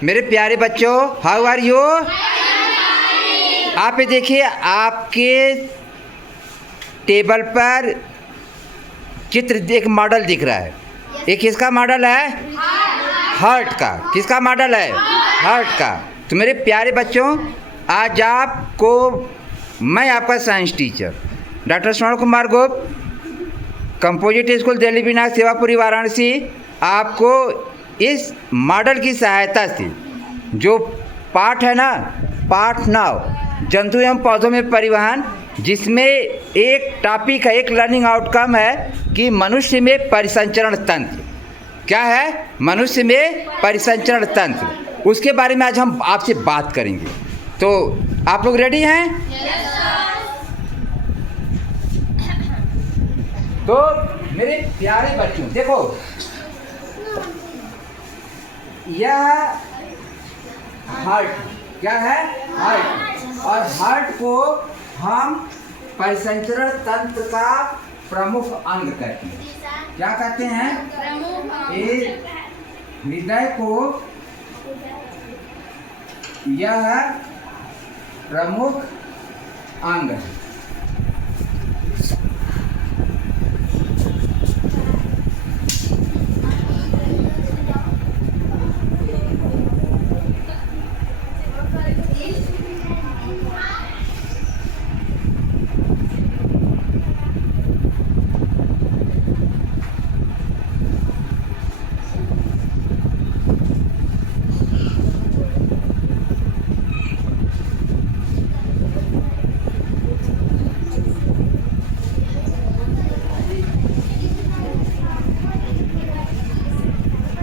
मेरे प्यारे बच्चों, हाउ आर यू? आप ये देखिए, आपके टेबल पर चित्र एक मॉडल दिख रहा है। ये किसका मॉडल है? हार्ट का। किसका मॉडल है? हार्ट का। तो मेरे प्यारे बच्चों, आज आपको मैं आपका साइंस टीचर डॉक्टर स्वर्ण कुमार गुप्त, कंपोजिट स्कूल दिल्ली विनायक सेवापुरी वाराणसी, आपको इस मॉडल की सहायता से जो पाठ है ना, पाठ 9 जंतु एवं पौधों में परिवहन, जिसमें एक टॉपिक है, एक लर्निंग आउटकम है कि मनुष्य में परिसंचरण तंत्र क्या है। मनुष्य में परिसंचरण तंत्र, उसके बारे में आज हम आपसे बात करेंगे। तो आप लोग रेडी हैं? तो मेरे प्यारे बच्चों, देखो, यह हार्ट क्या है? हार्ट। और हार्ट को हम परिसंचरण तंत्र का प्रमुख अंग कहते हैं। क्या कहते हैं? हृदय को यह प्रमुख अंग है।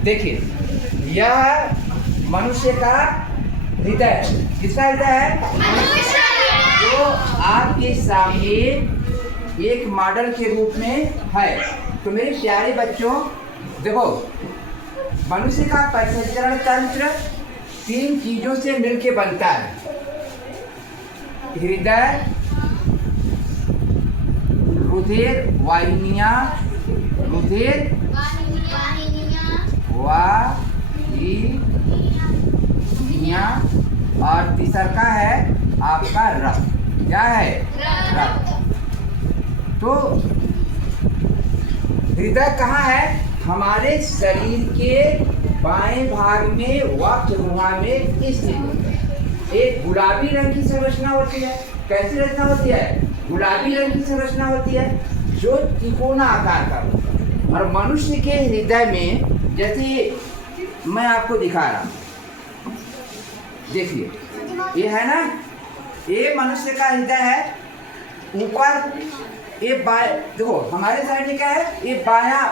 देखिए, यह मनुष्य का हृदय, किसका हृदय है? मनुष्य। जो आपके सामने एक मॉडल के रूप में है। तो मेरे प्यारे बच्चों, देखो, मनुष्य का परिसंचरण तंत्र 3 चीजों से मिलकर बनता है: हृदय, रुधिर वाहिनियां, रुधिर और तीसरा है आपका रक्त। क्या है? रक्त। तो हृदय कहाँ है? हमारे शरीर के बाएं भाग में वक्ष गुहा में स्थित एक गुलाबी रंग की संरचना होती है। कैसी रचना होती है? गुलाबी रंग की संरचना होती है, जो त्रिकोण आकार का होता है। और मनुष्य के हृदय में, जैसे मैं आपको दिखा रहा हूं, देखिए, ये है ना, ये मनुष्य का हृदय है। ऊपर ये देखो, हमारे साइड में क्या है? ये बायां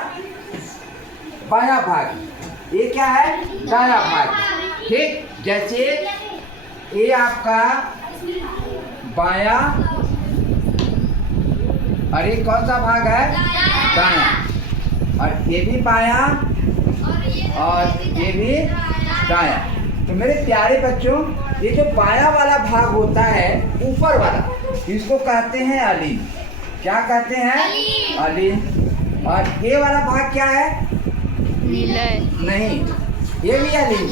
भाग, ये क्या है? दायां भाग। ठीक, जैसे ये आपका बायां, और ये कौन सा भाग है? दायां। और ये भी बायां और ये भी दायां। तो मेरे प्यारे बच्चों, ये जो बायां वाला भाग होता है, ऊपर वाला, इसको कहते हैं अलिन। क्या कहते हैं? अलिन। और ये वाला भाग क्या है? नहीं, ये भी अलिन।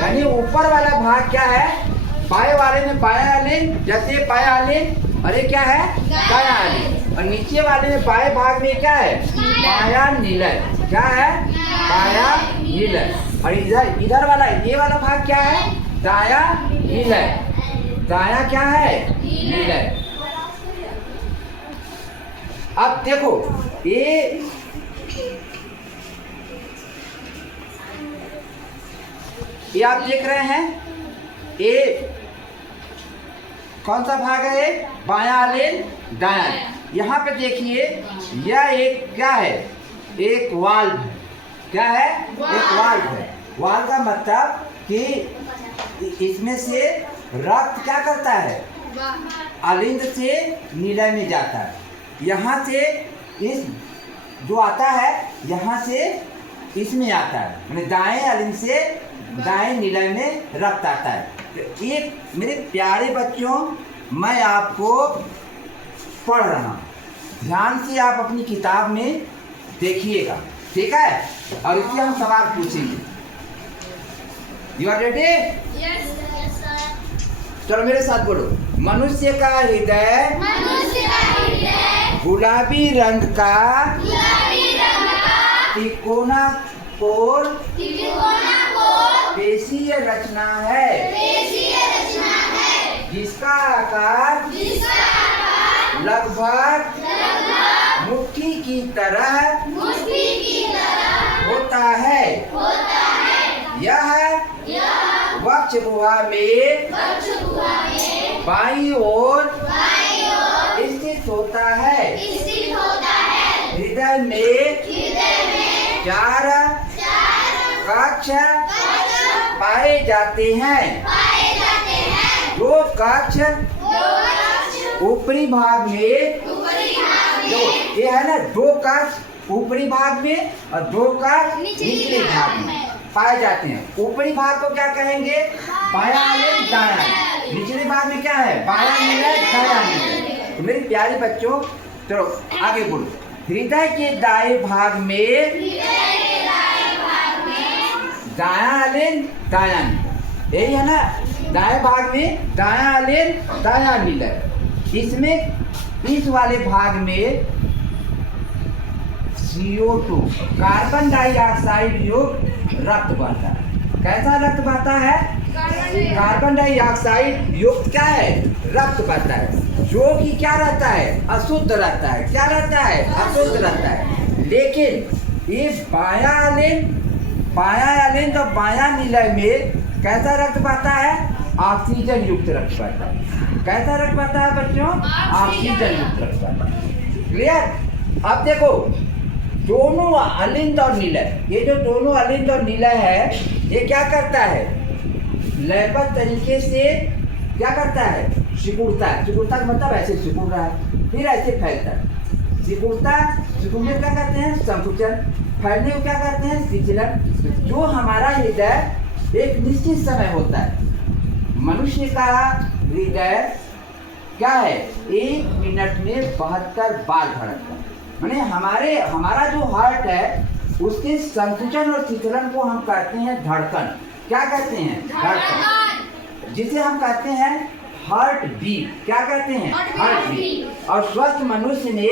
यानी ऊपर वाला भाग क्या है? बाएं वाले में बायां अलिन, जैसे बायां अलिन, और ये क्या है? दायां अलिन। और नीचे वाले में बाएं भाग में क्या है? बायां निलय। क्या है? बायां निलय। और इधर वाला, ये वाला भाग क्या है? दायां निलय। दायां क्या है? निलय। अब देखो, ये आप देख रहे हैं, ये कौन सा भाग है? बायां अलिन, दायां। यहाँ पे देखिए, यह एक क्या है? एक वाल्व है। क्या है? एक वाल्व है। वाल्व का मतलब कि इसमें से रक्त क्या करता है? अलिंद से नीलय में जाता है। यहाँ से इस जो आता है, यहाँ से इसमें आता है, यानी दाएं अलिंद से दाएं नीलय में रक्त आता है। तो एक मेरे प्यारे बच्चों, मैं आपको पढ़ रहा हूँ, ध्यान से आप अपनी किताब में देखिएगा, ठीक है? और इससे हम सवाल पूछेंगे। You are ready? चलो मेरे साथ बोलो। मनुष्य का हृदय गुलाबी रंग का तिकोना कोर पेशीय रचना है जिसका आकार लगभग मुट्ठी की तरह होता है। यह वक्ष गुहा में बाईं ओर स्थित होता है। हृदय में 4 कक्ष पाए जाते हैं। 2 कक्ष ऊपरी भाग में, ये है ना, 2 कक्ष ऊपरी भाग में और 2 कक्ष निचले भाग में पाए जाते हैं। ऊपरी भाग को क्या कहेंगे? बायां आलिंद दायां। निचले भाग में क्या है? बायां आलिंद दायां आलिंद। तो मेरे प्यारे बच्चों, चलो आगे बोलो। हृदय के दाएं भाग में दायां आलिंद दायां आलिंद, यही है ना। दाएं भाग में दायां आलिंद दायां आलिंद। इसमें इस वाले भाग में CO2 कार्बन डाइऑक्साइड युक्त रक्त बहता है। कैसा रक्त बहता है? कार्बन डाइऑक्साइड युक्त क्या है? रक्त बहता है, जो कि क्या रहता है? अशुद्ध रहता है। क्या रहता है? अशुद्ध रहता है। लेकिन ये बायां आलिंद और बायां निलय में कैसा रक्त बहता है? ऑक्सीजन युक्त रक्त बहता है। कैसा रक्त बहता है बच्चों? ऑक्सीजन युक्त रक्त बहता है। क्लियर? अब देखो, दोनों अलिंद और निलय, ये जो दोनों अलिंद और निलय है, ये क्या करता है? लयबद्ध तरीके से क्या करता है? सिकुड़ता है। सिकुड़ता का मतलब ऐसे सिकुड़ रहा है, फिर ऐसे फैलता है। सिकुड़ने को क्या कहते हैं? संकुचन। फैलने को क्या कहते हैं? विचलन। जो हमारा हृदय एक निश्चित समय होता है, मनुष्य का हृदय क्या है? 1 मिनट में 72 बार धड़कता है। माने हमारा जो हार्ट है, उसके संकुचन और शिथिलन को हम कहते हैं धड़कन। क्या कहते हैं? धड़कन। जिसे हम कहते हैं हार्ट बीट। क्या कहते हैं? Heart beat. और स्वस्थ मनुष्य ने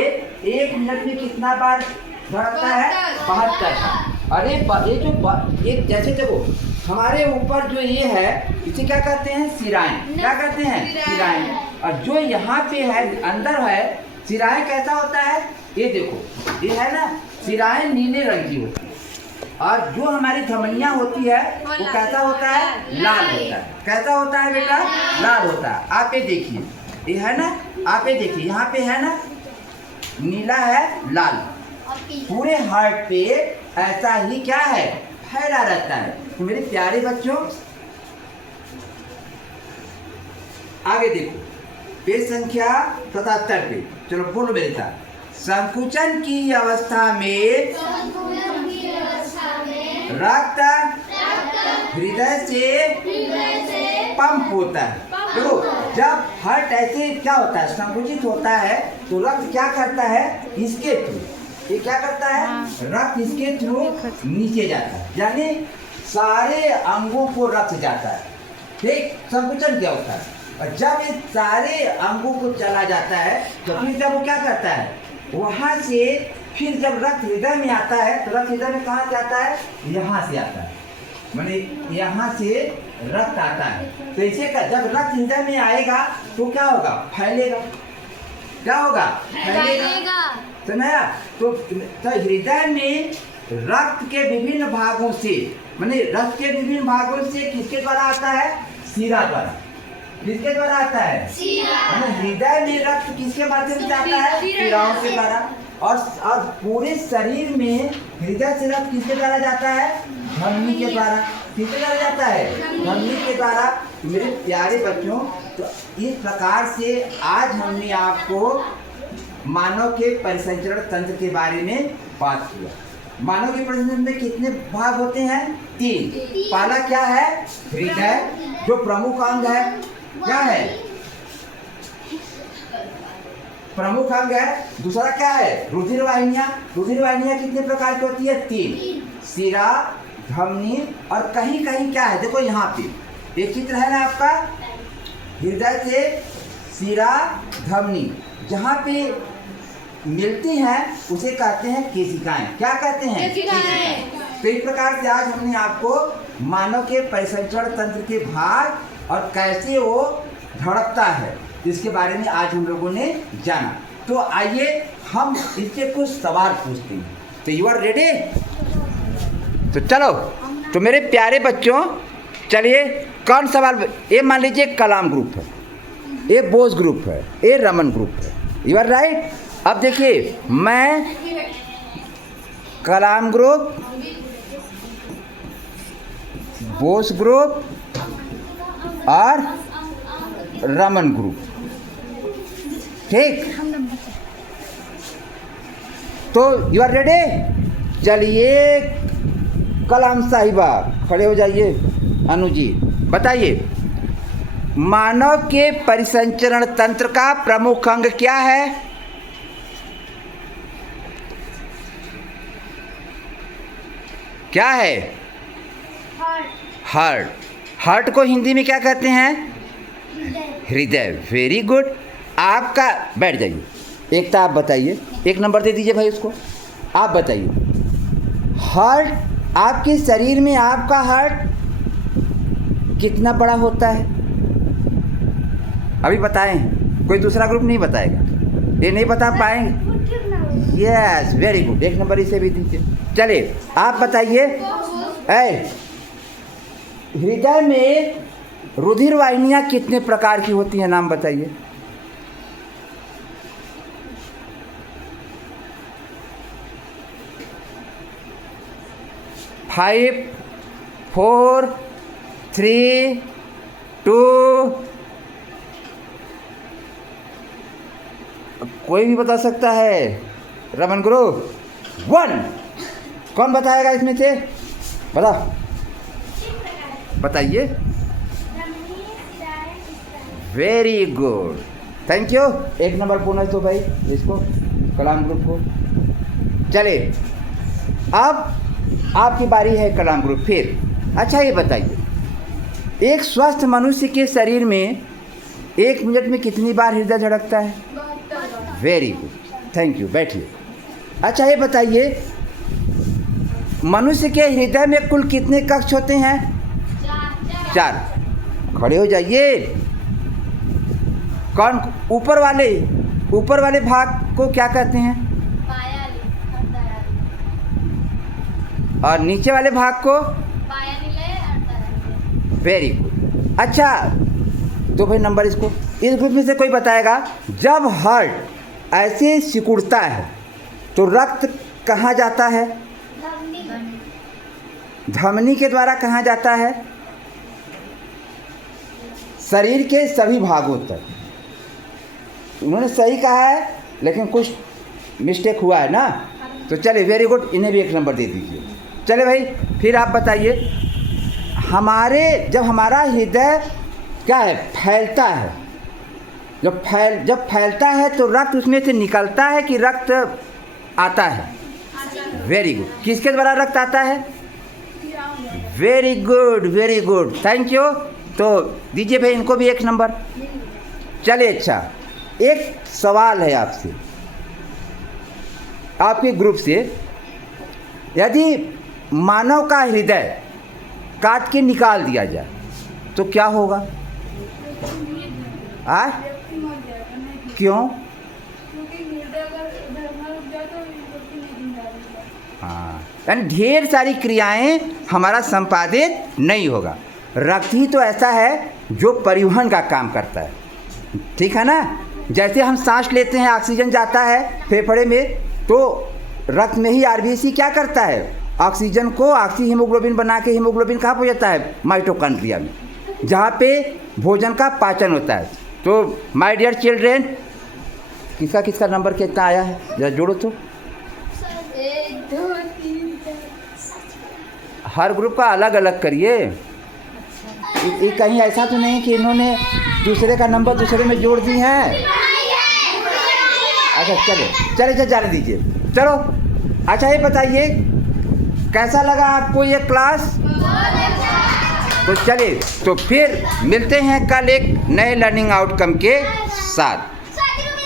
1 मिनट में कितना बार धड़कता है? 72। अरे ये जैसे देखो, हमारे ऊपर जो ये है, इसे क्या कहते हैं? सिराएं। क्या कहते हैं? सिराएं। और जो यहाँ पे है, अंदर है, सिराएं कैसा होता है? ये देखो, ये है ना, सिराएं नीले रंग की होती है। और जो हमारी धमनियां होती है, वो कैसा होता है? लाल होता है। कैसा होता है बेटा? लाल होता है। आप ये देखिए, ये है ना, आप ये देखिए, यहाँ पे है ना, नीला है, लाल। पूरे हार्ट पे ऐसा ही क्या है? फैला रहता है। तो मेरे प्यारे बच्चों, आगे देखो, पेज संख्या 77 पे। चलो बोलो मेरे साथ। संकुचन की अवस्था में रक्त हृदय से पंप होता है। देखो, जब हार्ट ऐसे क्या होता है? संकुचित होता है, तो रक्त क्या करता है? इसके थ्रू, ये क्या करता है? रक्त इसके थ्रू नीचे जाता है, यानी सारे अंगों को रक्त जाता है। ठीक, संकुचन क्या होता है? और जब ये सारे अंगों को चला जाता है, तो फिर जब वो क्या करता है? वहाँ से फिर जब रक्त हृदय में आता है, तो रक्त हृदय में कहाँ से आता है? यहाँ से आता है। माने यहाँ से रक्त आता है। तो इसे जब रक्त हृदय में आएगा, तो क्या होगा? फैलेगा। क्या होगा? फैलेगा। समझा? तो हृदय में रक्त के विभिन्न भागों से, माने रक्त के विभिन्न भागों से किसके द्वारा आता है? शिरा द्वारा। किसके द्वारा आता है? हृदय में रक्त किसके माध्यम से आता है? शिराओं के द्वारा। और पूरे शरीर में हृदय से रक्त किसके द्वारा जाता है? धमनी के द्वारा। किसके द्वारा जाता है? धमनी के द्वारा। तो मेरे प्यारे बच्चों, तो इस प्रकार से आज हमने आपको मानव के परिसंचरण तंत्र के बारे में बात किया। मानव के परिसंचरण में कितने भाग होते हैं? 3। पहला क्या है? हृदय, जो प्रमुख अंग है। क्या है? प्रमुख अंग है। दूसरा क्या है? रुधिर वाहिनियां। रुधिर वाहिनियां कितने प्रकार की होती है? 3। शिरा, धमनी, और कहीं कहीं क्या है, देखो यहाँ पे एक चित्र है ना आपका, हृदय से शिरा धमनी, जहाँ पे मिलती हैं उसे कहते हैं केशिकाएं। क्या कहते हैं? केशिकाएं। तो इस प्रकार से आज हमने आपको मानव के परिसंचरण तंत्र के भाग और कैसे वो धड़कता है इसके बारे में आज हम लोगों ने जाना। तो आइए हम इसके कुछ सवाल पूछते हैं। तो यू आर रेडी? तो चलो, तो मेरे प्यारे बच्चों, चलिए कौन सवाल, ये मान लीजिए कलाम ग्रुप है, ये बोस ग्रुप है, ये रमन ग्रुप है। You are right. अब देखिए, मैं कलाम ग्रुप, बोस ग्रुप और रमन ग्रुप, ठीक? तो यू आर रेडी? चलिए कलाम साहिबा खड़े हो जाइए। अनु जी बताइए, मानव के परिसंचरण तंत्र का प्रमुख अंग क्या है? क्या है? हार्ट। हार्ट को हिंदी में क्या कहते हैं? हृदय। Very good. आपका, बैठ जाइए, एकता आप बताइए, एक नंबर दे दीजिए भाई उसको। आप बताइए, हार्ट, आपके शरीर में आपका हार्ट कितना बड़ा होता है? अभी बताएं, कोई दूसरा ग्रुप नहीं बताएगा, ये नहीं बता पाएंगे। यस, वेरी गुड, एक नंबर इसे भी दीजिए। चलिए आप बताइए, हृदय में रुधिर वाहिनियाँ कितने प्रकार की होती हैं, नाम बताइए। फाइव, 4, 3, 2, कोई भी बता सकता है। रमन गुरु 1, कौन बताएगा इसमें से? बताओ, बताइए। Very good, thank you. एक नंबर बोनस दो भाई इसको, कलाम ग्रुप को। चलिए अब आपकी बारी है कलाम ग्रुप फिर। अच्छा ये बताइए, एक स्वस्थ मनुष्य के शरीर में 1 मिनट में कितनी बार हृदय धड़कता है? वेरी गुड, थैंक यू, बैठिए। अच्छा ये बताइए, मनुष्य के हृदय में कुल कितने कक्ष होते हैं? 4। खड़े हो जाइए। कौन? ऊपर वाले भाग को क्या कहते हैं? और नीचे वाले भाग को? Very good. अच्छा तो भाई नंबर इसको, इस ग्रुप में से कोई बताएगा, जब हार्ट ऐसे सिकुड़ता है तो रक्त कहाँ जाता है? धमनी के द्वारा कहाँ जाता है? शरीर के सभी भागों तक। उन्होंने सही कहा है, लेकिन कुछ मिस्टेक हुआ है ना। तो चलिए वेरी गुड, इन्हें भी 1 नंबर दे दीजिए। चले भाई फिर आप बताइए, जब हमारा हृदय क्या है, फैलता है, जब फैलता है तो रक्त उसमें से निकलता है कि रक्त आता है? Very good. किसके द्वारा रक्त आता है? Very good, thank you. तो दीजिए भाई इनको भी 1 नंबर। चलिए अच्छा, एक सवाल है आपसे, आपके ग्रुप से, यदि मानव का हृदय काट के निकाल दिया जाए तो क्या होगा? क्यों? हाँ, यानी ढेर सारी क्रियाएं हमारा संपादित नहीं होगा। रक्त ही तो ऐसा है जो परिवहन का काम करता है, ठीक है ना। जैसे हम सांस लेते हैं, ऑक्सीजन जाता है फेफड़े में, तो रक्त में ही आरबीसी क्या करता है, ऑक्सीजन को ऑक्सी हीमोग्लोबिन बना के, हीमोग्लोबिन कहाँ पहुँचाता है? माइटोकॉन्ड्रिया में, जहाँ पे भोजन का पाचन होता है। तो माय डियर चिल्ड्रेन, किसका नंबर कितना आया है जरा जोड़ो तो। 1, 2, 3, 4। हर ग्रुप का अलग अलग करिए। ये कहीं ऐसा तो नहीं कि इन्होंने दूसरे का नंबर दूसरे में जोड़ दी है? अच्छा चले जाने दीजिए, चलो। अच्छा ये बताइए, कैसा लगा आपको ये क्लास? तो चलिए, तो फिर मिलते हैं कल एक नए लर्निंग आउटकम के साथ।